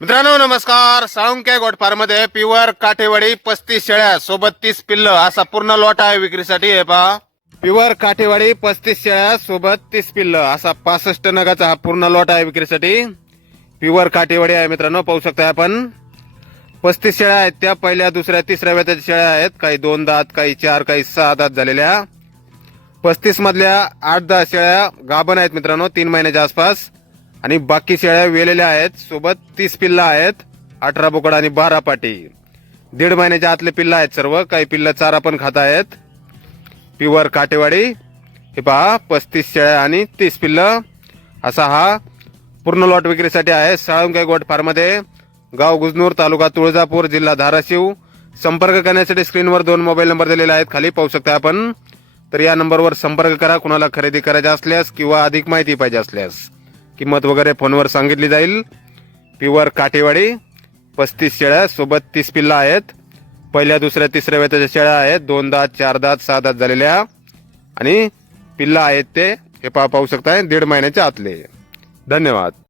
मित्रांनो नमस्कार. Salunke goat farm मध्ये प्युअर काठेवाडी 35 शेळ्या सोबत 30 पिल्ल असा पूर्ण लॉट आहे विक्रीसाठी. हे पहा, प्युअर काठेवाडी 35 शेळ्या सोबत 30 पिल्ल असा 65 नगाचा हा पूर्ण लॉट आहे विक्रीसाठी. प्युअर काठेवाडी आहे मित्रांनो, पाहू शकता आपण. 35 शेळ्या आहेत, त्या पहिल्या दुसऱ्या तिसऱ्या वेताच्या शेळ्या आहेत. काही 2 दात, काही 4, काही 6 दात झालेल्या. 35 मधल्या 8-10 शेळ्या गाभण आहेत मित्रांनो, 3 महिन्याच्या आसपास. आणि बाकी शेळ्या वेलेल्या आहेत. सोबत 30 पिल्ला आहेत, 18 बोकड आणि 12 पाटी. 1.5 महिन्याच्या आतले पिल्ला आहेत सर्व. काही पिल्ला चारा पण खात आहेत. प्युअर काठेवाडी. हे पहा, 35 शेळ्या आणि 30 पिल्ल असा हा पूर्ण लॉट विक्रीसाठी आहे. साळुंके गोट फार्म मध्ये, गाव गुजनूर, तालुका तुळजापूर, जिल्हा धाराशिव. संपर्क करण्यासाठी स्क्रीनवर 2 मोबाईल नंबर दिलेले आहेत, खाली पाहू शकता आपण. तर या नंबरवर संपर्क करा. कुणाला खरेदी करायची असल्यास किंवा अधिक माहिती पाहिजे असल्यास किंमत वगैरे फोनवर सांगितली जाईल. प्युअर काठेवाडी 35 शेळ्या सोबत 30 पिल्ला आहेत. पहिल्या दुसऱ्या तिसऱ्या वेताच्या शेळ्या आहेत. 2 दात, 4 दात, 6 दात झालेल्या आणि पिल्ला आहेत ते हे पाहू शकताय 1.5 महिन्याच्या आतले. धन्यवाद.